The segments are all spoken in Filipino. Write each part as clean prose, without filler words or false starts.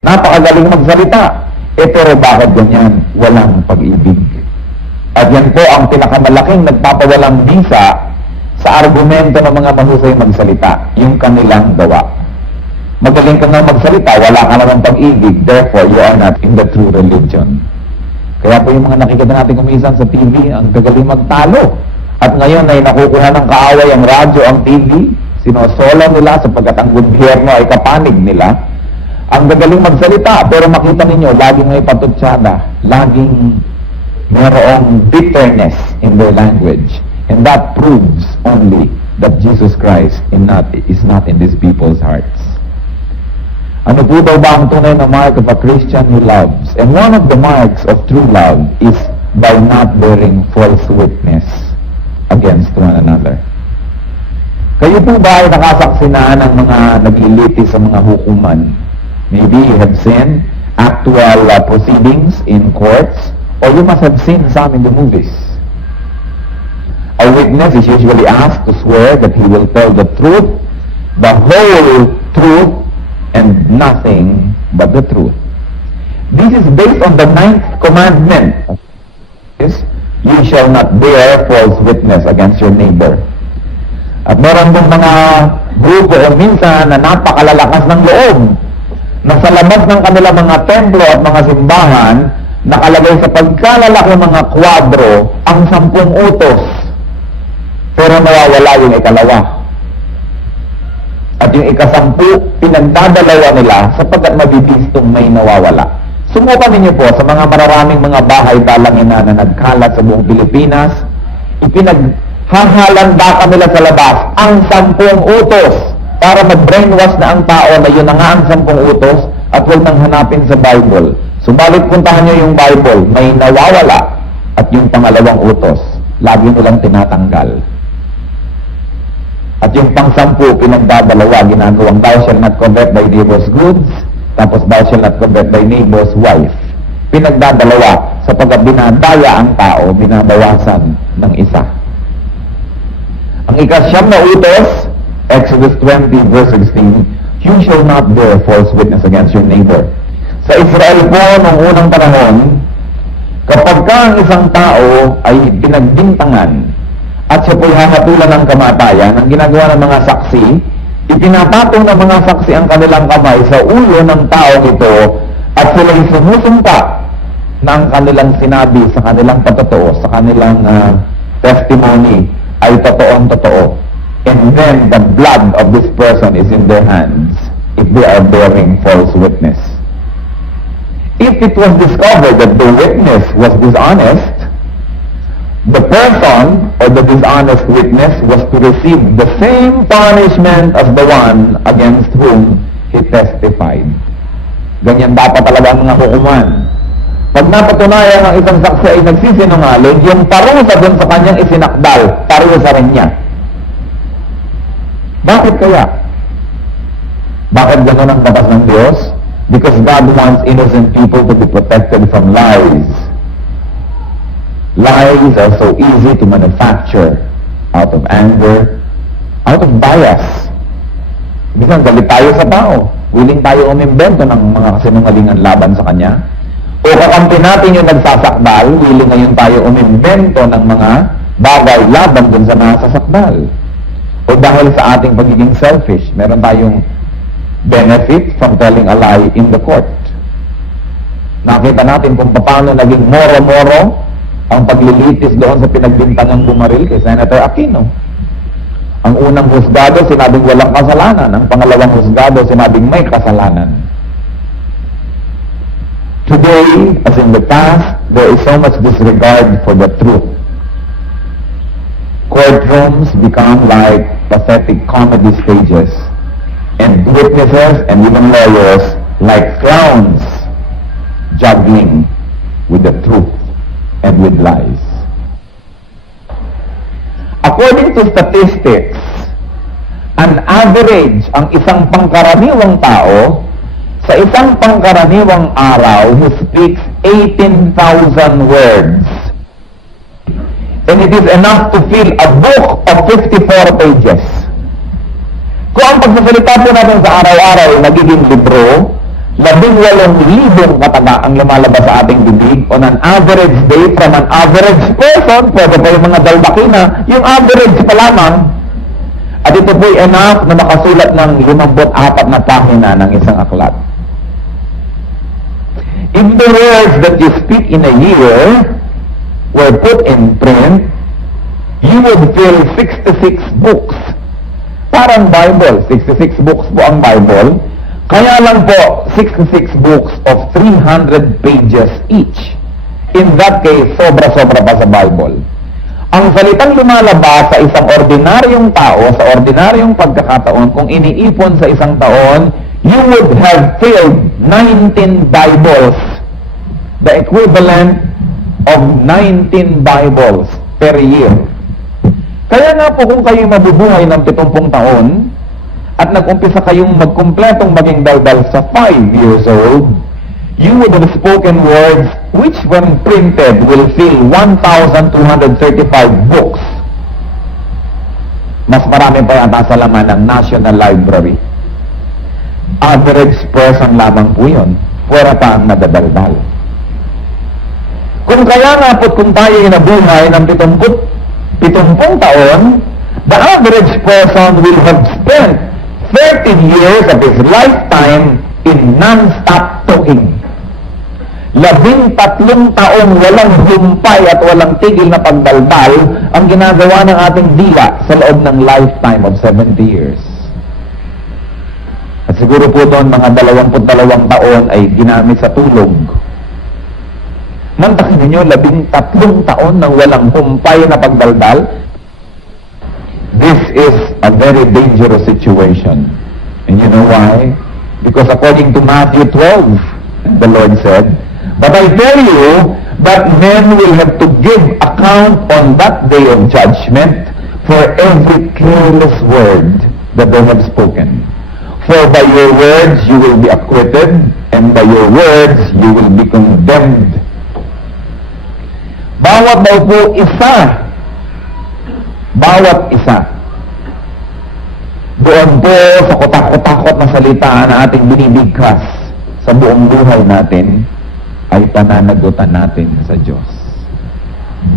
Napakagaling magsalita. Pero bakit ganyan? Walang pag-ibig. At yan po ang pinakamalaking nagpapawalang bisa sa argumento ng mga mahusay magsalita, yung kanilang gawa. Magaling ka nga magsalita, wala ka namang pag-ibig, therefore you are not in the true religion. Kaya po yung mga nakikita natin kumisan sa TV, ang gagaling magtalo. At ngayon ay nakukuha ng kaaway ang radyo, ang TV, sinosolo nila sapagkat ang gobyerno ay kapanig nila. Ang gagaling magsalita, pero makita ninyo, laging may patutsada, laging mayroong bitterness in their language. And that proves only that Jesus Christ is not in these people's hearts. Ano po daw ba ang tunay na mark of a Christian who loves? And one of the marks of true love is by not bearing false witness against one another. Kayo po ba ay nakasaksi na ng mga naglilitis sa mga hukuman? Maybe you have seen actual proceedings in courts, or you must have seen some in the movies. A witness is usually asked to swear that he will tell the truth, the whole truth, and nothing but the truth. This is based on the 9th commandment. You shall not bear false witness against your neighbor. At meron dong mga grupo o minsan na napakalalakas ng loob na sa labas ng kanilang mga templo at mga simbahan, nakalagay sa pagkalalaki mga kwadro ang 10 utos. Pero nawawala yung ikalawa. At yung ika-10, pinagdadalawa nila sapagkat mabibistong may nawawala. Sumukan ninyo po sa mga mararaming mga bahay dalangina na nagkalat sa buong Pilipinas, ipinaghahalanda nila sa labas ang 10 utos para mag-brainwash na ang tao na yun na nga ang 10 utos at huwag nang hanapin sa Bible. Subalit puntahan nyo yung Bible, may nawawala at yung pangalawang utos, lagi nilang tinatanggal. At yung pang-10, pinagdadalawa, ginagawang thou shall not covet thy neighbor's goods, tapos thou shall not covet thy neighbor's wife. Pinagdadalawa, sapagkat binadaya ang tao, binabawasan ng isa. Ang ika-9 na utos, Exodus 20 verse 16, you shall not bear false witness against your neighbor. Sa Israel po, noong unang panahon, kapag ka ang isang tao ay pinagbintangan, at siya po'y hahatulan ng kamatayan, ang ginagawa ng mga saksi, ipinapatong ng mga saksi ang kanilang kamay sa ulo ng taong ito at sila'y sumusumpa na ang kanilang sinabi sa kanilang patotoo, sa kanilang testimony ay totoong-totoo. And then the blood of this person is in their hands if they are bearing false witness. If it was discovered that the witness was dishonest, the person or the dishonest witness was to receive the same punishment as the one against whom he testified. Ganyan dapat talaga ang mga hukuman. Pag napatunayan ang isang saksi ay nagsisinungaling, yung parusa dun sa kanyang isinakdal, parusa rin niya. Bakit kaya? Bakit gano'n ang batas ng Diyos? Because God wants innocent people to be protected from lies. Lies are so easy to manufacture out of anger, out of bias. Bisan galit tayo sa tao. Willing tayo umimbento ng mga kasinungalingan laban sa kanya. O kakampi natin yung nagsasakdal, willing ngayon tayo umimbento ng mga bagay laban dun sa nasasakdal. O dahil sa ating pagiging selfish, meron tayong benefit from telling a lie in the court. Nakita natin kung paano naging moro-moro ang paglilitis doon sa pinagbintangang bumaril kay Senator Aquino. Ang unang husgado, sinabing walang kasalanan. Ang pangalawang husgado, sinabing may kasalanan. Today, as in the past, there is so much disregard for the truth. Courtrooms become like pathetic comedy stages, and witnesses and even lawyers like clowns juggling with the truth and with lies. According to statistics, an average, ang isang pangkaraniwang tao, sa isang pangkaraniwang araw, who speaks 18,000 words. And it is enough to fill a book of 54 pages. Kung ang pagsasalita po natin sa araw-araw ay nagiging libro, 18,000 kataga ang lumalabas sa ating bibig on an average day from an average person. Pwede pa yung mga dalbakina, yung average pa lamang. At ito po'y enough na makasulat ng 54 na pahina ng isang aklat. If the words that you speak in a year were put in print, you would fill 66 books. Parang Bible, 66 books po ang Bible. Kaya lang po, 66 books of 300 pages each. In that case, sobra-sobra pa sa Bible. Ang salitang lumalabas sa isang ordinaryong tao, sa ordinaryong pagkakataon, kung iniipon sa isang taon, you would have filled 19 Bibles. The equivalent of 19 Bibles per year. Kaya nga po kung kayo mabubuhay ng 70 taon, at nag-umpisa kayong magkumpletong maging daldal sa 5 years old, you would have spoken words which when printed will fill 1,235 books. Mas marami pa yata sa laman ng National Library. Average person lamang po yun. Pwera pa ang nadadaldal. Kung kaya nga po kung tayo inabuhay ng 70 taon, the average person will have spent 30 years of his lifetime in non-stop talking. 13 taong walang humpay at walang tigil na pagdaldal ang ginagawa ng ating dila sa loob ng lifetime of 70 years. At siguro po doon mga 22 taon ay ginamit sa tulog. Mantakin ninyo, 13 taon ng walang humpay na pagdaldal. This is a very dangerous situation. And you know why? Because according to Matthew 12, the Lord said, "But I tell you that men will have to give account on that day of judgment for every careless word that they have spoken. For by your words you will be acquitted, and by your words you will be condemned." Bawat daw po isa, bawat isa, doon po sa kotak-kotakot na salita na ating binibigkas sa buong buhay natin, ay pananagutan natin sa Diyos.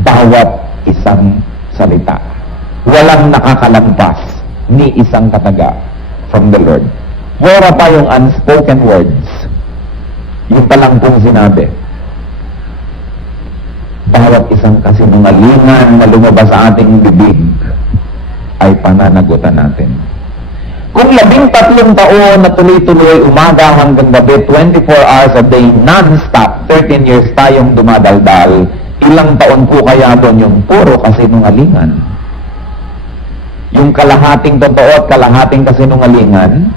Bawat isang salita. Walang nakakalampas ni isang kataga from the Lord. Wala pa yung unspoken words. Yung palang pong sinabi. Bawat isang kasinungalingan na lumabas sa ating bibig ay pananagutan natin. Kung 13 taon na tuloy-tuloy umaga hanggang gabi, 24 hours a day, non-stop, 13 years tayong dumadaldal, ilang taon po kaya doon yung puro kasinungalingan? Yung kalahating totoo at kalahating kasinungalingan,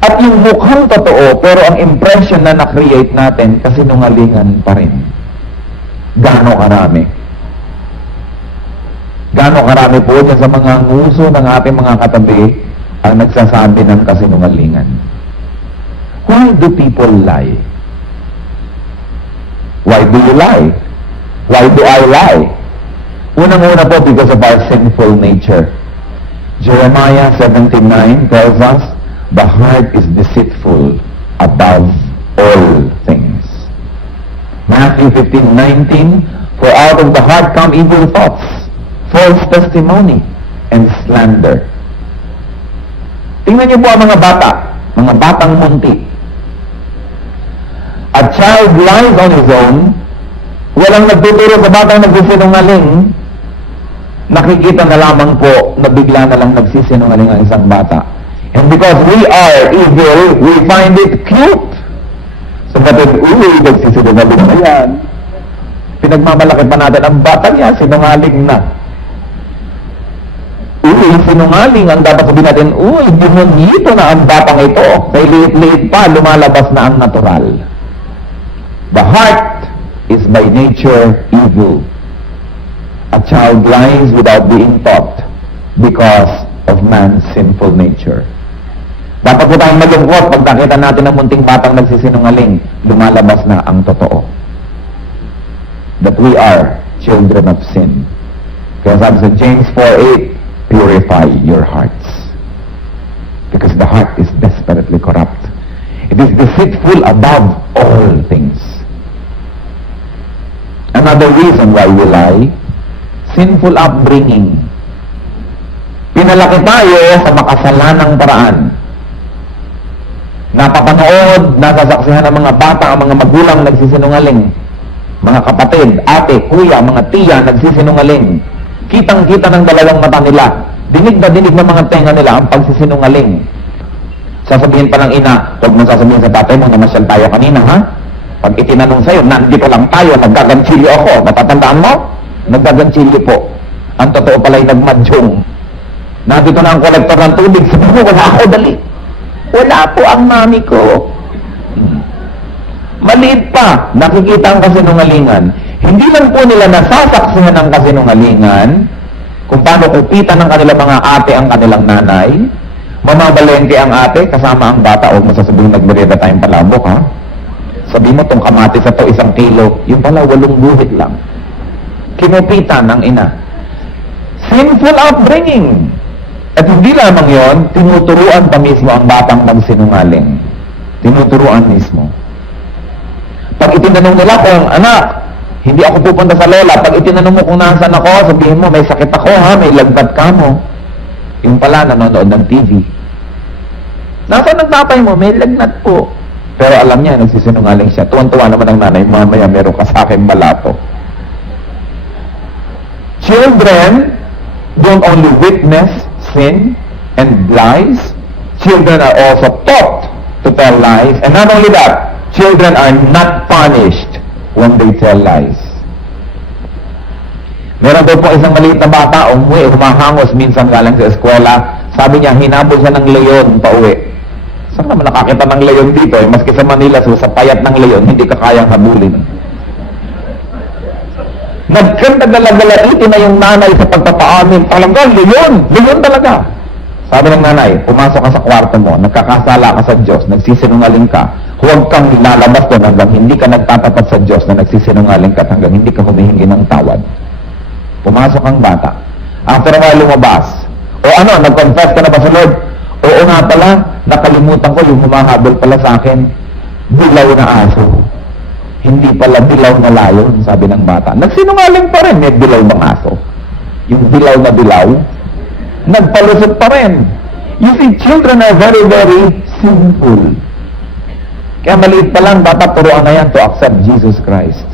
at yung mukhang totoo, pero ang impression na na-create natin, kasinungalingan pa rin. Gaano karami? Gaano karami po dyan sa mga nguso ng ating mga katabi ang nagsasabi ng kasinungalingan? Why do people lie? Why do you lie? Why do I lie? Unang-una po because of our sinful nature. Jeremiah 17:9 tells us, the heart is deceitful above all things. Matthew 15:19, for out of the heart come evil thoughts, false testimony, and slander. Tingnan niyo po ang mga batang munti. A child lies on his own, walang nagtuturo sa batang nagsisinungaling, nakikita na lamang po na bigla na lang nagsisinungaling ang isang bata. And because we are evil, we find it cute. So kapag, nagsisinungaling na yan. Pinagmamalaki pa natin ang bata niya, sinungaling na. Sinungaling ang dapat sabihin natin, demonito na ang batang ito. Kaya liit-liit pa, lumalabas na ang natural. The heart is by nature evil. A child lies without being taught because of man's sinful nature. Dapat po tayong malungkot pag nakita natin ang munting batang nagsisinungaling, lumalabas na ang totoo. That we are children of sin. Kaya sabi sa James 4:8, purify your hearts. Because the heart is desperately corrupt. It is deceitful above all things. Another reason why we lie, sinful upbringing. Pinalaki tayo sa makasalanang paraan. Napapanood, nasasaksihan ng mga bata, ang mga magulang nagsisinungaling. Mga kapatid, ate, kuya, mga tiya, nagsisinungaling. Kitang-kita ng dalawang mata nila. Dinig na dinig ng mga tenga nila ang pagsisinungaling. Sasabihin pa ng ina, huwag mo sasabihin sa tatay mo, namasyal tayo kanina, ha? Pag itinanong sa'yo, nandito lang tayo, naggaganchilyo ako. Matatandaan mo? Naggaganchilyo po. Ang totoo pala'y nagmadyong. Nandito na ang kolektor ng tubig. Sabi mo, wala ako, dali. Wala po ang mami ko. Maliit pa, nakikita ang kasinungalingan. Hindi lang po nila nasasaksihan ng kasinungalingan kung paano kupitan ng kanilang mga ate ang kanilang nanay. Mamabalengke ang ate, kasama ang bata. O masasabihin, nagmerenda tayong palabok, ha? Sabi mo, itong kamatis na to 1 kilo. Yung pala, 8 buhit lang. Kinupitan ng ina. Sinful upbringing. At hindi lamang yon, tinuturuan pa mismo ang batang magsinungaling. Tinuturuan mismo. Pag itinanong nila kung, anak, hindi ako pupunta sa lola. Pag itinanong mo kung nasaan ako, sabihin mo, may sakit ako, ha? May lagnat ka mo. Yung pala, nanonood ng TV. Nasaan ang tatay mo? May lagnat po. Pero alam niya, nagsisinungaling siya. Tuwan-tuwa naman ang nanay, mamaya meron ka sa akin malato. Children don't only witness sin and lies, children are also taught to tell lies. And not only that, children are not punished when they tell lies. Meron daw po isang maliit na bata, umuwi, humahangos minsan galing sa eskwela. Sabi niya, hinabol siya ng leon pauwi. Saan naman nakakita ng leon dito? Maski sa Manila, so sa payat ng leon, hindi ka kayang habulin. Nagkandagalagalaitin na yung nanay sa pagpapaamin. Talaga, leon! Leon talaga! Sabi ng nanay, pumasok ka sa kwarto mo, nagkakasala ka sa Diyos, nagsisinungaling ka, huwag kang lalabas doon hanggang hindi ka nagtatapat sa Diyos na nagsisinungaling ka hanggang hindi ka humihingi ng tawad. Pumasok ang bata. After a while, lumabas. O ano, nag-confess ka na ba sa Lord? Oo nga pala, nakalimutan ko yung humahabol pala sa akin. Dilaw na aso. Hindi pala dilaw na layon, sabi ng bata. Nagsinungaling pa rin, may dilaw ng aso. Yung dilaw na dilaw, nagpalusot pa rin. You see, children are very, very sinful. Kaya maliit pa lang, dapat turuan na yan to accept Jesus Christ.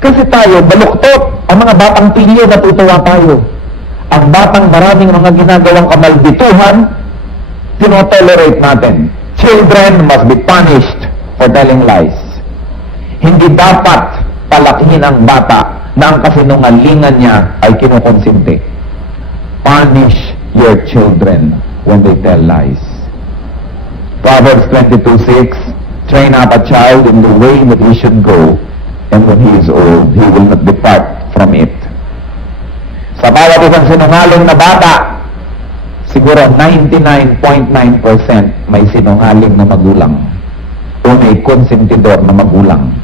Kasi tayo, baluktot. Ang mga batang pilyo, natutuwa tayo. Ang batang maraming mga ginagawang kamaldituhan, tinotolerate natin. Children must be punished for telling lies. Hindi dapat palakihin ang bata na ang kasinungalingan niya ay kinukonsinti. Punish your children when they tell lies. Proverbs 22:6, train up a child in the way that he should go, and when he is old, he will not depart from it. Sa bawat isang sinungaling na bata, siguro 99.9% may sinungaling na magulang o may konsentidor na magulang.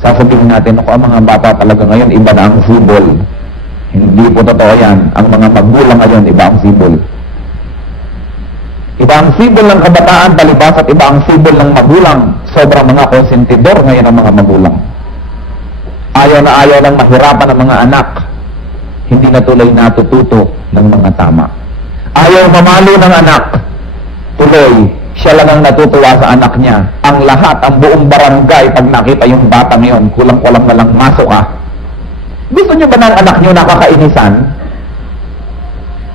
Sasabihin natin, ako ang mga bata talaga ngayon, iba na ang sibol. Hindi po totoo yan. Ang mga magulang ngayon, iba ang sibol. Iba ang sibol ng kabataan, palibas, at iba ang sibol ng magulang. Sobrang mga konsentidor ngayon ang mga magulang. Ayaw na ayaw ng mahirapan ng mga anak. Hindi na tuloy natututo ng mga tama. Ayaw mamalo ng anak. Tuloy, siya lang ang natutuwa sa anak niya. Ang lahat, ang buong barangay, pag nakita yung batang yon, kulang-kulang na lang masok ka. Gusto niyo ba ng anak niyo nakakainisan?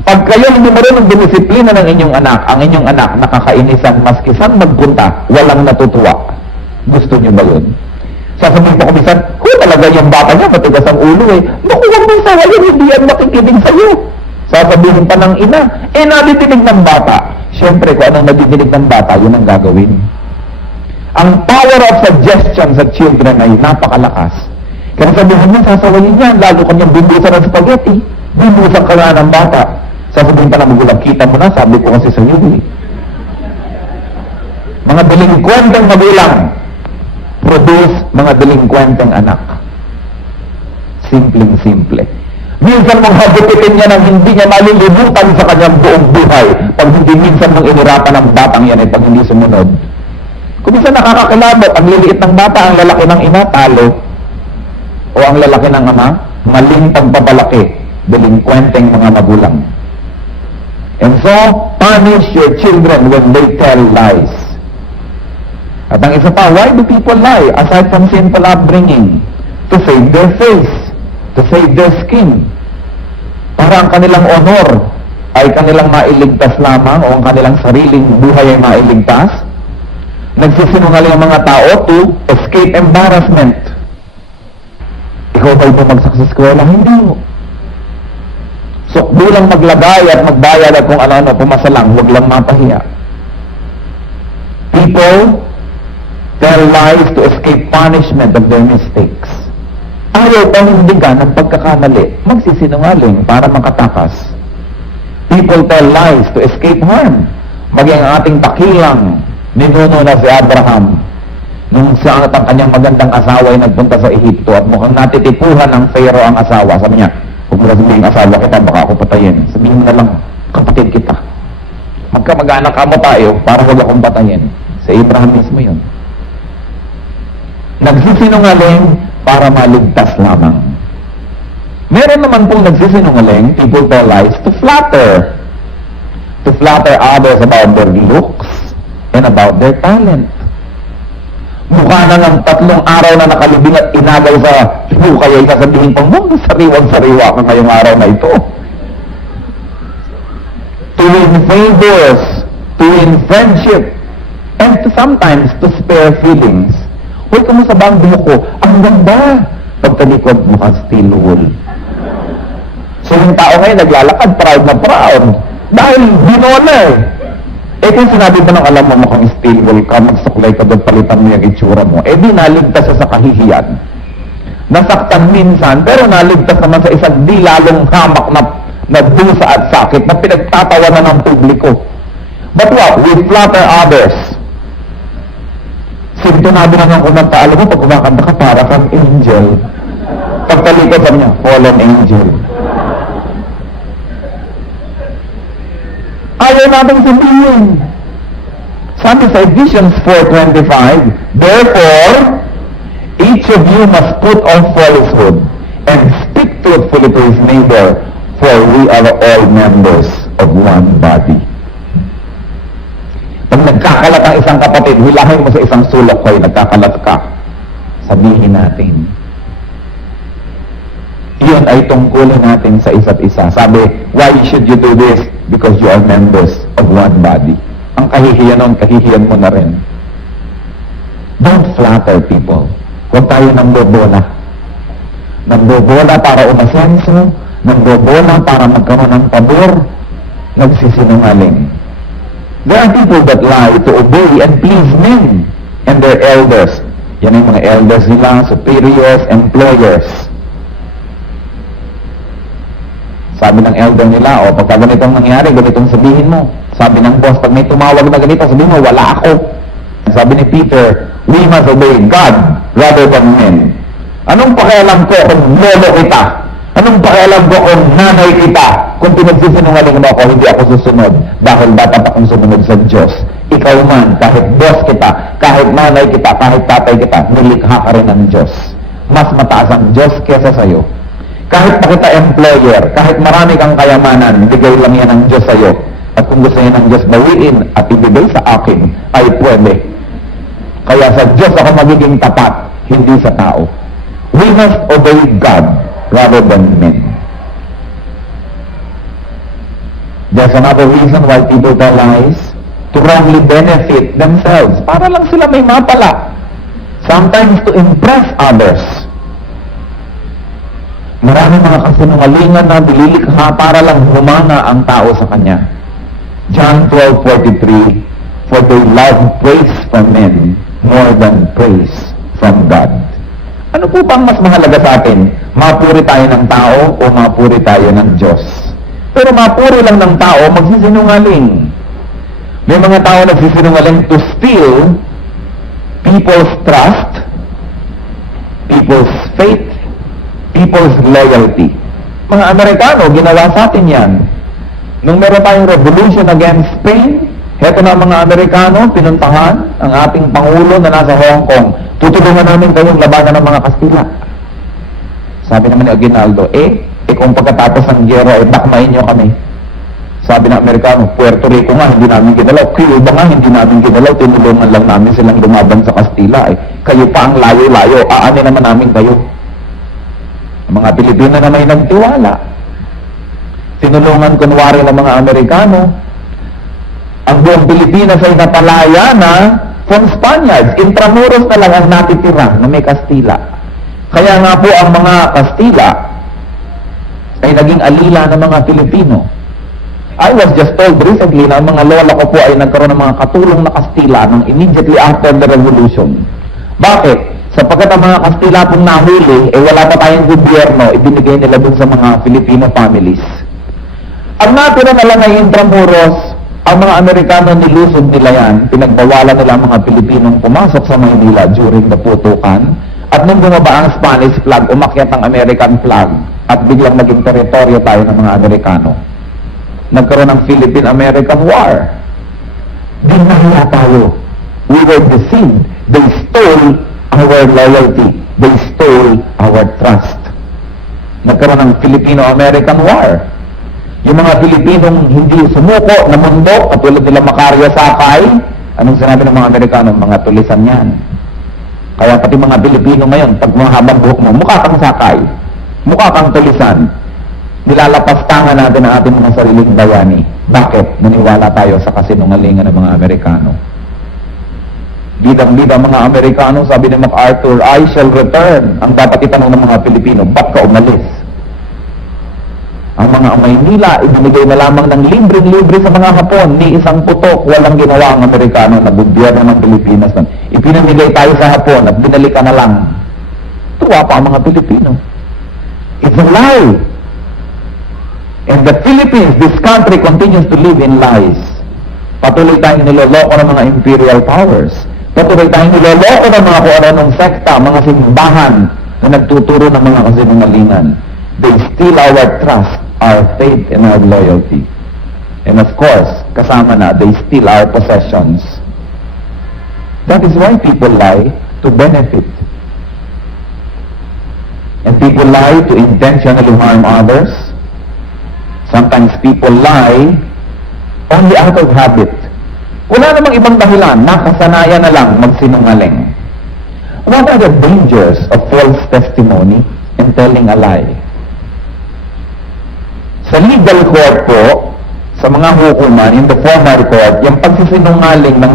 Pag kayo hindi marunong dumisiplina ng inyong anak, ang inyong anak nakakainisan, maski saan magpunta, walang natutuwa. Gusto niyo ba yun? Sasabihin po kumisan, talaga yung bata niya, matigas ang ulo eh. Naku, huwag mong sawayin, hindi yan makikinig sa'yo. Sasabihin pa ng ina, nadidinig ng bata. Siyempre, kung anong nadidinig ng bata, yun ang gagawin. Ang power of suggestion sa children ay napakalakas. Kaya sabihin niya, sasawayin niya, lalo kanyang bimbusan ng spaghetti. Bimbusan ka na ng bata. Sasabihin pa ng magulang, kita mo na, sabi ko kasi sa'yo eh. Mga delinkwenteng magulang, produce mga delinkwenteng anak. Simpleng-simple. Minsan mong hagupitin niya nang hindi niya malilimutan sa kanyang buong buhay. Pag hindi minsan mong inirapan ng batang yan pag hindi sumunod. Kung minsan nakakakilabot, ang liliit ng bata, ang lalaki ng ina, talo. O ang lalaki ng ama, maling pagpapalaki, delinkwenteng mga magulang. And so, punish your children when they tell lies. At ang isa pa, why do people lie? Aside from sinful upbringing, to save their face, to save their skin. Para ang kanilang honor ay kanilang mailigtas lamang o ang kanilang sariling buhay ay mailigtas. Nagsisinungaling ang mga tao to escape embarrassment. Ikaw ba'y bumagsak sa eskwela? Hindi mo. So, bilang maglagay at magbayad at kung ano-ano, pumasa lang, huwag lang mapahiya. People tell lies to escape punishment of their mistakes. Ayaw panindigan ng pagkakamali, magsisinungaling para makatakas. People tell lies to escape harm. Maging ang ating takilang ninuno na si Abraham, nung siya at ang kanyang magandang asawa ay nagpunta sa Ehipto at mukhang natitipuhan ng Pharaoh ang asawa. Sabi niya, huwag mo na sabihin asawa kita, baka ako patayin. Sabihin mo na lang, kapatid kita. Magkamag-anak ka mo tayo para huwag akong patayin. Sa Abraham mismo yun. Nagsisinungaling para maligtas lamang. Meron naman pong nagsisinungaling, people tell lies to flatter. To flatter others about their looks and about their talent. Mukha na ng 3 araw na nakalibing at inagaw sa hukay ay sasabihin pang, sariwang-sariwa ka ngayong araw na ito. To win favors, to win friendship, and to sometimes to spare feelings. Hoy, kumusta ba ang buhok ko? Ang ganda! Pagtalikod, mukhang steel wool. So yung tao ngayon naglalakad, proud na proud. Dahil binola eh. Eh kung sinabi mo nang alam mo mukhang steel wool ka, magsuklay ka doon, palitan mo yung itsura mo. Eh di naligtas sa kahihiyan. Nasaktan minsan, pero naligtas naman sa isang di lalong hamak na dusa at sakit na pinagtatawanan ng publiko. But what? We flatter others. Sintonado na ng kumanta, alam mo, pag kumakanta ka, para kang angel. Pagtalikod sa niya, fallen angel. Ayaw natin sabihin. Sabi sa Ephesians 4:25, therefore, each of you must put on falsehood and speak truthfully to his neighbor, for we are all members of one body. Pag nagkakalat ang isang kapatid, hilahin mo sa isang sulok ko, nagkakalat ka. Sabihin natin. Iyon ay tungkulin natin sa isa't isa. Sabi, why should you do this? Because you are members of one body. Ang kahihiyan nun, kahihiyan mo na rin. Don't flatter people. Huwag tayo nambobola. Nambobola para umasenso, nambobola para magkaroon ng pabor, nagsisinungaling. There are people that lie to obey and please men and their elders. Yan yung mga elders nila, superiors, employers. Sabi ng elder nila, o pagka ganitong nangyari, ganitong sabihin mo. Sabi ng boss, pag may tumawag na ganito, sabihin mo, wala ako. Sabi ni Peter, we must obey God rather than men. Anong pakialam ko kung lolo kita? Anong pakialam ko kung nanay kita? Kung pinagsisinungaling mo ako, hindi ako susunod dahil dapat akong sumunod sa Diyos. Ikaw man, kahit boss kita, kahit nanay kita, kahit tatay kita, nilikha ka rin ng Diyos. Mas mataas ang Diyos kesa sa'yo. Kahit pa kita employer, kahit marami kang kayamanan, bigay lang yan ng Diyos sa'yo. At kung gusto niya ng Diyos bawiin at ibigay sa akin, ay pwede. Kaya sa Diyos ako magiging tapat, hindi sa tao. We must obey God rather than men. There's another reason why people tell lies, to wrongly benefit themselves. Para lang sila may mapala. Sometimes to impress others. Maraming mga kasinungalingan na dililikha para lang humana ang tao sa kanya. John 12:43, for they love praise from men more than praise from God. Ano po bang mas mahalaga sa atin? Mapuri tayo ng tao o mapuri tayo ng Diyos? Pero mapuri lang ng tao, magsisinungaling. May mga tao nagsisinungaling to steal people's trust, people's faith, people's loyalty. Mga Amerikano, ginawa sa atin yan. Nung meron tayong revolution against Spain, Heto na mga Amerikano, pinuntahan ang ating Pangulo na nasa Hong Kong. Tutulungan namin kayong labanan ng mga Kastila. Sabi naman ni Aguinaldo, kung pagkatapos ng giyera, takmain nyo kami. Sabi ng Amerikano, Puerto Rico nga, hindi namin ginalaw. Cuba nga, hindi namin ginalaw. Tinulungan lang namin silang lumaban sa Kastila. Kayo pa ang layo-layo, aanin naman namin kayo. Ang mga Pilipino na may nagtiwala. Tinulungan kunwari ng mga Amerikano. Ang buong Pilipinas ay napalaya na from Spaniards. Intramuros na lang ang natitira na may Kastila. Kaya nga po ang mga Kastila ay naging alila ng mga Pilipino. I was just told recently na ang mga lola ko po ay nagkaroon ng mga katulong na Kastila nung immediately after the revolution. Bakit? Sapagkat ang mga Kastila pong nahuli, wala pa tayong gobyerno, ibinigay nila dun sa mga Filipino families. Ang natira na lang ay Intramuros, ang mga Amerikano nilusog nila yan, pinagbawalan nila ang mga Pilipinong pumasok sa Maynila during the putukan, at nung bumaba ang Spanish flag, umakyat ang American flag, at biglang naging teritoryo tayo ng mga Amerikano. Nagkaroon ng Philippine-American War. Di nahiya tayo. We were deceived. They stole our loyalty. They stole our trust. Nagkaroon ng Filipino-American War. Yung mga Pilipinong hindi sumuko na mundo, katulad nila Macario Sakay, anong sinabi ng mga Amerikano? Mga tulisan yan. Kaya pati mga Pilipino ngayon, pag mahabang buhok mo, mukha kang sakay. Mukha kang tulisan. Nilalapastangan natin ang ating mga sariling bayani. Bakit? Naniwala tayo sa kasinungalingan ng mga Amerikano. Bidang-bidang mga Amerikano, sabi ni MacArthur, I shall return. Ang dapat itanong ng mga Pilipino, ba't ka umalis? Ang mga Maynila, ibinigay na lamang ng libre-libre sa mga Hapon. Ni isang putok, walang ginawa ang Amerikano na gobyerno ng Pilipinas. Ipinamigay tayo sa Hapon at binalikan na lang. Tuwa pa ang mga Pilipino. It's a lie. And the Philippines, this country continues to live in lies. Patuloy tayong niloloko ng mga imperial powers. Patuloy tayong niloloko ng mga kung ano sekta, mga simbahan na nagtuturo ng mga kasinungalingan. They steal our trust, our faith, and our loyalty. And of course, kasama na, they steal our possessions. That is why people lie to benefit. And people lie to intentionally harm others. Sometimes people lie only out of habit. Wala namang ibang dahilan, nakasanayan na lang magsinungaling. What are the dangers of false testimony and telling a lie? Sa legal court po, sa mga hukuman, in the formal court, yung pagsisinungaling ng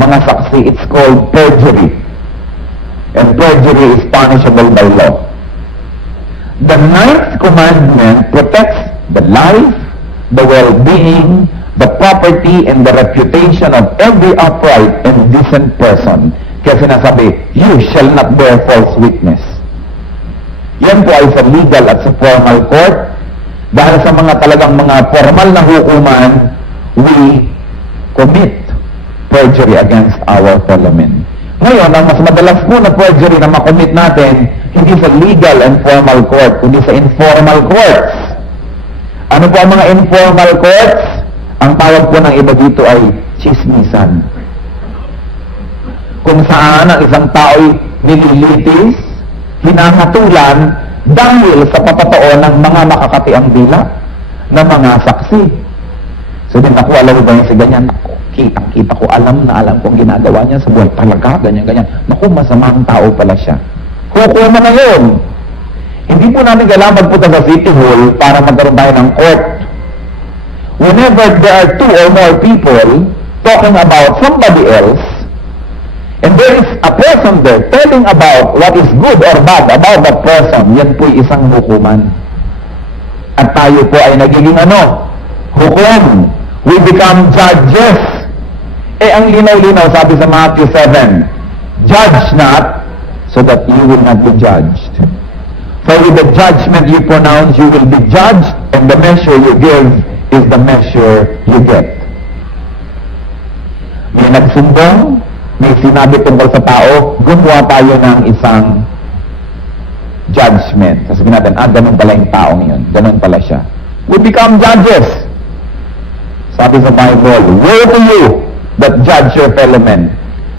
mga saksi, it's called perjury. And perjury is punishable by law. The 9th commandment protects the life, the well-being, the property, and the reputation of every upright and decent person. Kaya sinasabi, you shall not bear false witness. Yan po ay sa legal at sa formal court. Dahil sa mga talagang mga formal na hukuman, we commit perjury against our fellow men. Ngayon, ang mas madalas po na perjury na makommit natin, hindi sa legal and formal court, kundi sa informal courts. Ano po ang mga informal courts? Ang tawag po ng iba dito ay chismisan. Kung saan ang isang tao'y nililitis, hinahatulan dahil sa patotoo ng mga makakatiang dila na mga saksi. So din ako, alam mo ba yung si ganyan? Ako, kita ko, alam kung ginagawa niya sa buhay. Talaga, ganyan. Naku, masamang tao pala siya. Hukuman na yun. Hindi po natin kailangan magpunta sa City Hall para magkaroon tayo ng court. Whenever there are 2 or more people talking about somebody else, and there is a person there telling about what is good or bad about that person, yan po'y isang hukuman. At tayo po ay nagiging hukom. We become judges. Ang linaw-linaw, sabi sa Matthew 7, judge not, so that you will not be judged. For with the judgment you pronounce, you will be judged, and the measure you give is the measure you get. May nagsumbong, may sinabi tungkol sa tao, gumawa tayo ng isang judgment. Sasabihin natin, ganun pala yung taong yun. Ganun pala siya. We become judges. Sabi sa Bible, woe to you that judge your fellow men,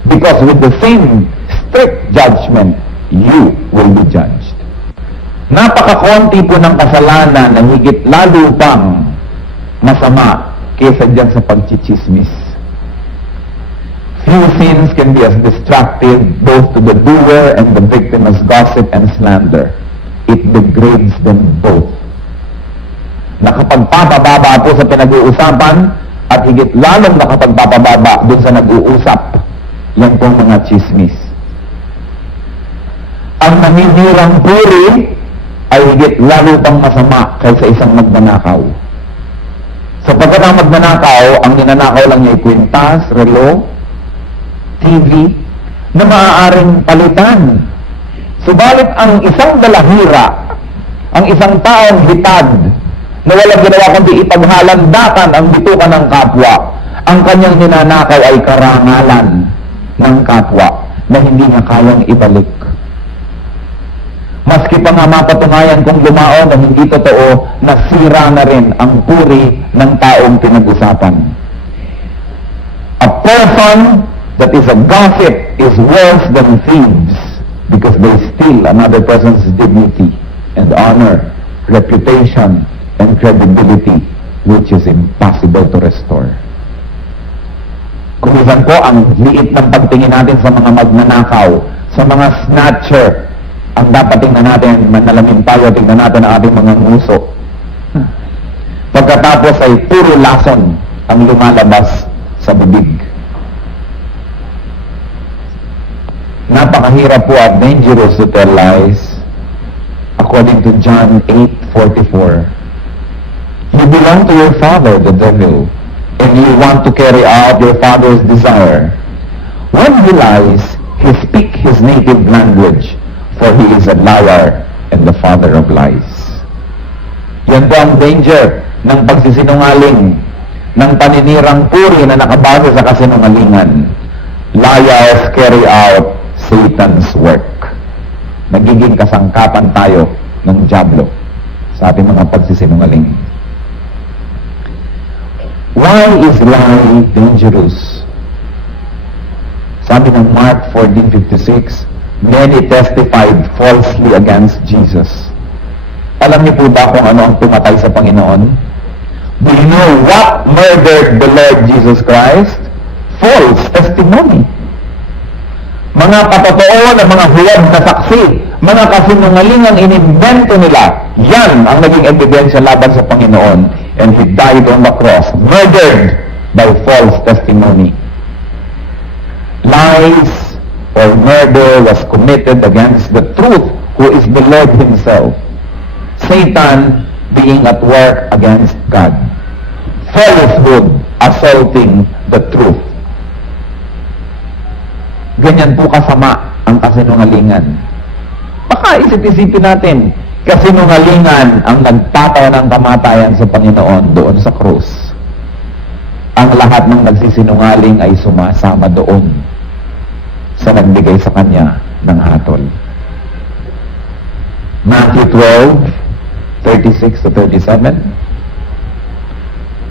because with the same strict judgment, you will be judged. Napakakonti po ng kasalanan na higit lalo pang masama kaysa dyan sa pagchichismis. Few sins can be as destructive both to the doer and the victim as gossip and slander. It degrades them both. Nakapagpapababa po sa pinag-uusapan at higit lalong nakapagpapababa dun sa nag-uusap. Yan pong mga chismis. Ang naninirang puri ay higit lalo pang masama kaysa isang magnanakaw. Sapagkat ang magnanakaw, ang ninanakaw lang niya ay kwintas, relo, TV, na maaaring palitan. Subalit ang isang dalahira, ang isang taong hitad, na walang ginawa kundi ipaghalandakan ang bitukan ng kapwa, ang kanyang ninanakaw ay karangalan ng kapwa na hindi niya kayang ibalik. Maski pa nga mapatunayan kung lumao na hindi totoo, nasira na rin ang puri ng taong pinag-usapan. A person that is a gossip is worse than thieves because they steal another person's dignity and honor, reputation, and credibility, which is impossible to restore. Kumisan po ang liit ng pagtingin natin sa mga magnanakaw, sa mga snatcher. Ang dapat tingnan natin, manalamin tayo, tingnan natin ang ating mga nguso. Pagkatapos ay puro lason ang lumalabas sa bibig. Napakahirap po at dangerous to tell lies. According to John 8:44, you belong to your father, the devil, and you want to carry out your father's desire. When he lies, he speaks his native language, for he is a liar and the father of lies. Yan po ang danger ng pagsisinungaling, ng paninirang puri na nakabase sa kasinungalingan. Liars carry out Satan's work. Nagiging kasangkapan tayo ng dyablo sa ating mga pagsisinungaling. Why is lie dangerous? Sabi ng Mark 14:56, many testified falsely against Jesus. Alam niyo po ba kung ano ang pumatay sa Panginoon? Do you know what murdered the Lord Jesus Christ? False testimony. Mga patotoo na mga huwad na saksi, mga kasinungalingang inimbento nila, yan ang naging ebidensya laban sa Panginoon. And He died on the cross, murdered by false testimony. Lies or murder was committed against the truth, who is the Lord Himself. Satan being at work against God. Falsehood assaulting the truth. Ganyan po kasama ang kasinungalingan. Baka isip-isipin natin, kasinungalingan ang nagpataw ng kamatayan sa Panginoon doon sa krus. Ang lahat ng nagsisinungaling ay sumasama doon sa nagbigay sa Kanya ng hatol. Matthew 12:36-37.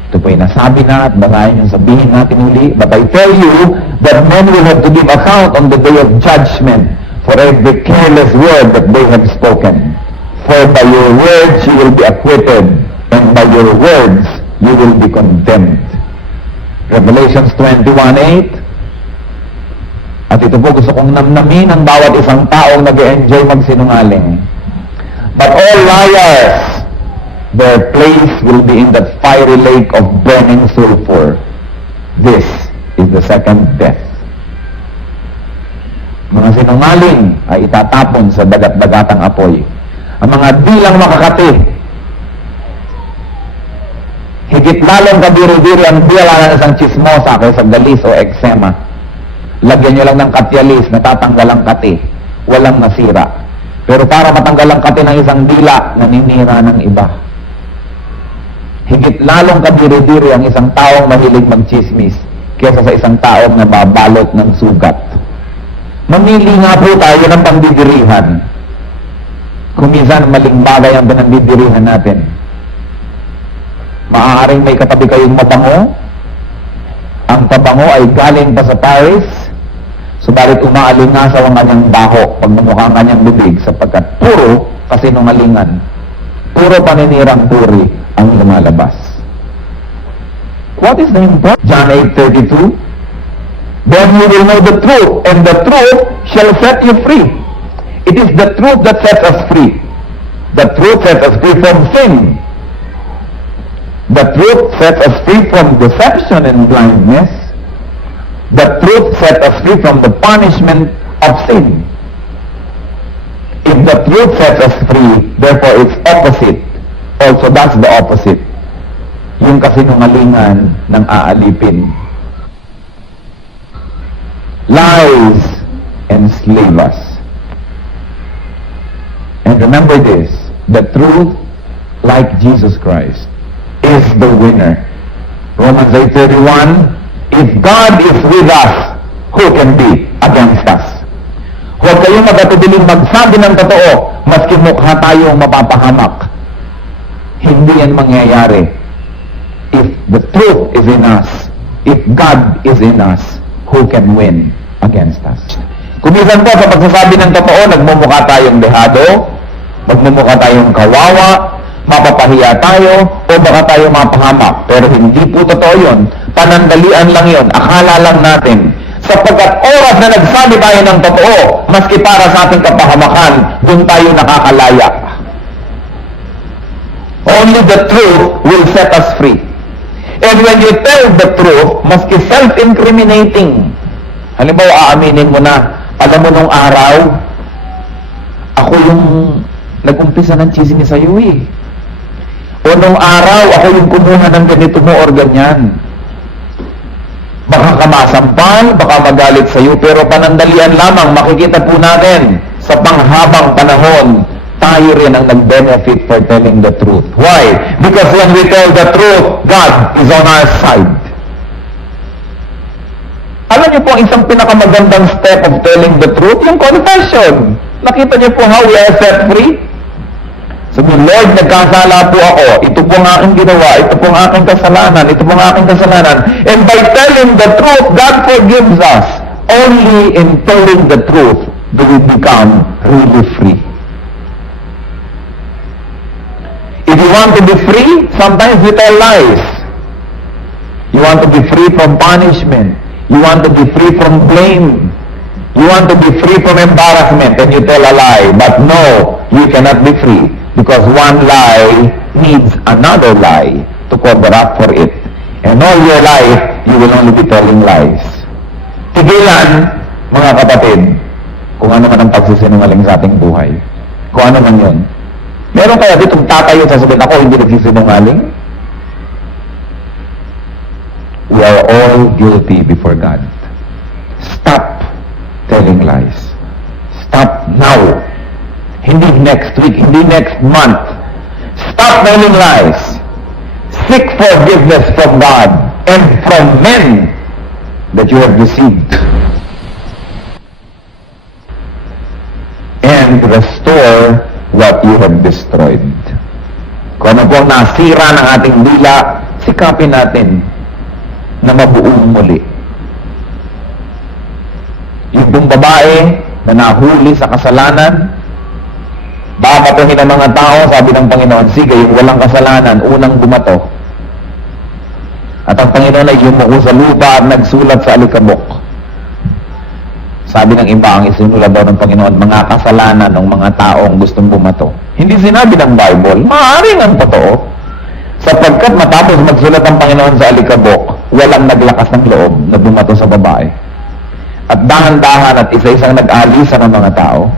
Ito po yung nasabi na at bangayan yung sabihin natin uli. But I tell you that men will have to give account on the day of judgment for every careless word that they have spoken. For by your words you will be acquitted, and by your words you will be condemned. Revelations 21:8. At ito po gusto kong namnamin ang bawat isang taong nag-enjoy magsinungaling. But all liars, their place will be in that fiery lake of burning sulfur. This is the second death. Mga sinungaling ay itatapon sa dagat-dagatang apoy. Ang mga dilang makakati, higit lalong kabiri-biri ang dila ng isang chismosa kaysa galis o eksema. Lagyan nyo lang ng katyalis, natatanggal ang kati, walang nasira. Pero para matanggal ang kati ng isang dila, naninira ng iba. Higit lalong kabiri-biri ang isang taong mahilig magchismis kaysa sa isang taong nababalot ng sugat. Mamili nga po tayo ng pangdidirihan. Kung minsan maling bagay ang pinagdidirihan natin. Maaaring may katabi kayong mabango. Ang pabango ay galing pa sa Paris, subalit umaalingasaw ang kanyang baho pag namukha ang kanyang bibig sapagkat puro kasinungalingan, puro paninirang puri ang lumalabas. What is the important? John 8:32. Then you will know the truth, and the truth shall set you free. It is the truth that sets us free. The truth sets us free from sin. The truth sets us free from deception and blindness. The truth sets us free from the punishment of sin. If the truth sets us free, therefore its opposite, also that's the opposite. Yung kasinungalingan ng aalipin. Lies enslave us. And remember this, the truth, like Jesus Christ, is the winner. Romans 8:31, if God is with us, who can be against us? Huwag kayong magatubiling magsabi ng totoo, maski mukha tayong mapapahamak. Hindi yan mangyayari. If the truth is in us, if God is in us, who can win against us? Kumisan po sa pagsasabi ng totoo, nagmumukha tayong dehado, magmumukha tayong kawawa, mapapahiya tayo, o baka tayo mapahamak. Pero hindi po totoo yun. Panandalian lang yun. Akala lang natin. Sapagkat oras na nagsabi tayo ng totoo, maski para sa ating kapahamakan, doon tayo nakakalaya. Only the truth will set us free. And when you tell the truth, maski self-incriminating, halimbawa, aaminin mo na, alam mo nung araw, ako yung nag-umpisa ng chismis sa'yo eh. O nung araw, ako yung kumuha ng ganito mo or ganyan. Baka ka masampal, baka magalit sa'yo, pero panandalian lamang, makikita po natin sa panghabang panahon, tayo rin ang nag-benefit for telling the truth. Why? Because when we tell the truth, God is on our side. Alam niyo po ang isang pinakamagandang step of telling the truth? Yung confession. Nakita niyo po how we are set free? Sabi, Lord, nagkasala po ako. Ito po ang aking ginawa. Ito po ang aking kasalanan. Ito po ang aking kasalanan. And by telling the truth, God forgives us. Only in telling the truth do we become really free. If you want to be free, sometimes we tell lies. You want to be free from punishment. You want to be free from blame. You want to be free from embarrassment, and you tell a lie. But no, you cannot be free. Because one lie needs another lie to cover up for it. And all your life, you will only be telling lies. Tigilan, mga kapatid, kung ano man ang pagsisinungaling sa ating buhay. Kung ano man yun. Meron kaya ditong tatayo sasabihin ako, hindi nagsisinungaling? We are all guilty before God. Stop telling lies. Stop now. Hindi next week, hindi next month. Stop telling lies. Seek forgiveness from God and from men that you have deceived. And restore what you have destroyed. Kung ano po nasira ng ating dila, sikapin natin na mabuong muli. Yung pong babae na nahuli sa kasalanan, baka patuhin ng mga tao, sabi ng Panginoon, sige, yung walang kasalanan, unang bumato. At ang Panginoon ay yumuko sa lupa at nagsulat sa alikabok. Sabi ng iba, ang isinulat daw ng Panginoon, mga kasalanan ng mga taong gustong bumato. Hindi sinabi ng Bible, maaaring ang totoo. Sapagkat matapos magsulat ang Panginoon sa alikabok, walang naglakas ng loob na bumato sa babae. At dahan-dahan at isa-isang nag-alisa ng mga tao,